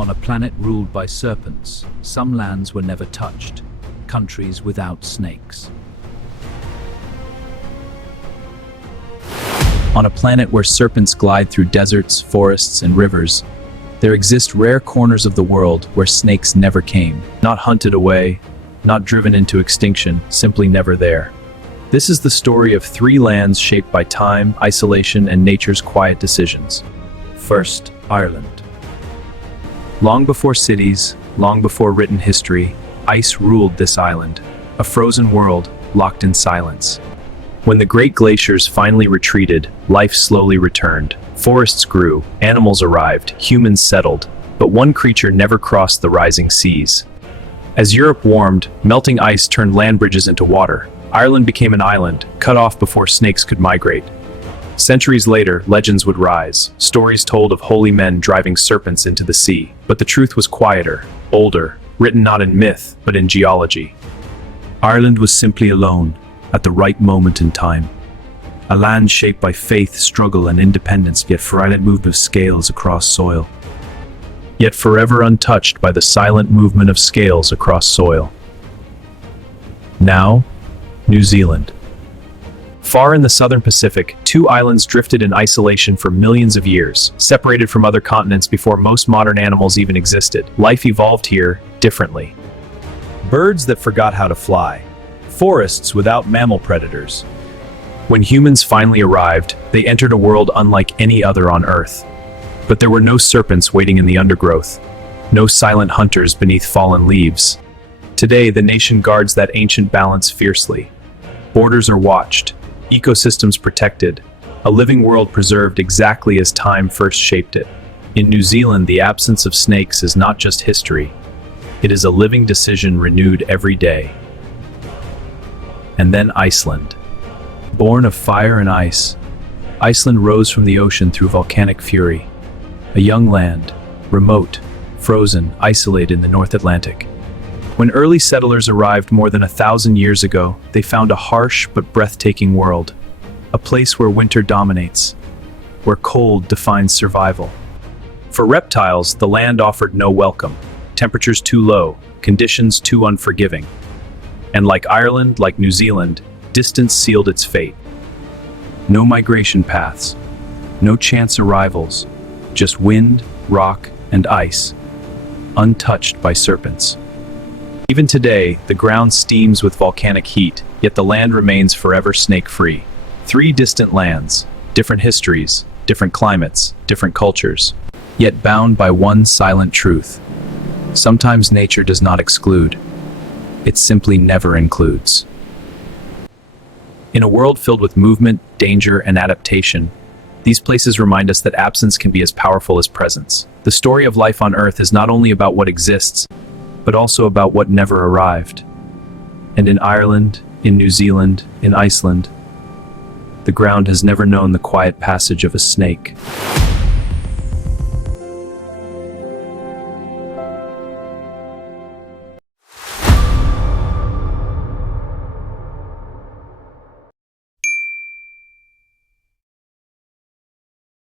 On a planet ruled by serpents, some lands were never touched, countries without snakes. On a planet where serpents glide through deserts, forests, and rivers, there exist rare corners of the world where snakes never came. Not hunted away, not driven into extinction, simply never there. This is the story of three lands shaped by time, isolation, and nature's quiet decisions. First, Ireland. Long before cities, long before written history, ice ruled this island, a frozen world locked in silence. When the great glaciers finally retreated, life slowly returned. Forests grew, animals arrived, humans settled, but one creature never crossed the rising seas. As Europe warmed, melting ice turned land bridges into water. Ireland became an island, cut off before snakes could migrate. Centuries later, legends would rise, stories told of holy men driving serpents into the sea. But the truth was quieter, older, written not in myth, but in geology. Ireland was simply alone, at the right moment in time. A land shaped by faith, struggle, and independence, yet silent movement of scales across soil. Yet forever untouched by the silent movement of scales across soil. Now, New Zealand. Far in the southern Pacific, two islands drifted in isolation for millions of years, separated from other continents before most modern animals even existed. Life evolved here differently. Birds that forgot how to fly. Forests without mammal predators. When humans finally arrived, they entered a world unlike any other on Earth. But there were no serpents waiting in the undergrowth, no silent hunters beneath fallen leaves. Today, the nation guards that ancient balance fiercely. Borders are watched, ecosystems protected, a living world preserved exactly as time first shaped it. In New Zealand, the absence of snakes is not just history, it is a living decision renewed every day. And then Iceland. Born of fire and ice, Iceland rose from the ocean through volcanic fury. A young land, remote, frozen, isolated in the North Atlantic. When early settlers arrived more than 1,000 years ago, they found a harsh but breathtaking world. A place where winter dominates, where cold defines survival. For reptiles, the land offered no welcome. Temperatures too low, conditions too unforgiving. And like Ireland, like New Zealand, distance sealed its fate. No migration paths, no chance arrivals, just wind, rock, and ice, untouched by serpents. Even today, the ground steams with volcanic heat, yet the land remains forever snake-free. Three distant lands, different histories, different climates, different cultures, yet bound by one silent truth. Sometimes nature does not exclude. It simply never includes. In a world filled with movement, danger, and adaptation, these places remind us that absence can be as powerful as presence. The story of life on Earth is not only about what exists, but also about what never arrived. And in Ireland, in New Zealand, in Iceland, the ground has never known the quiet passage of a snake.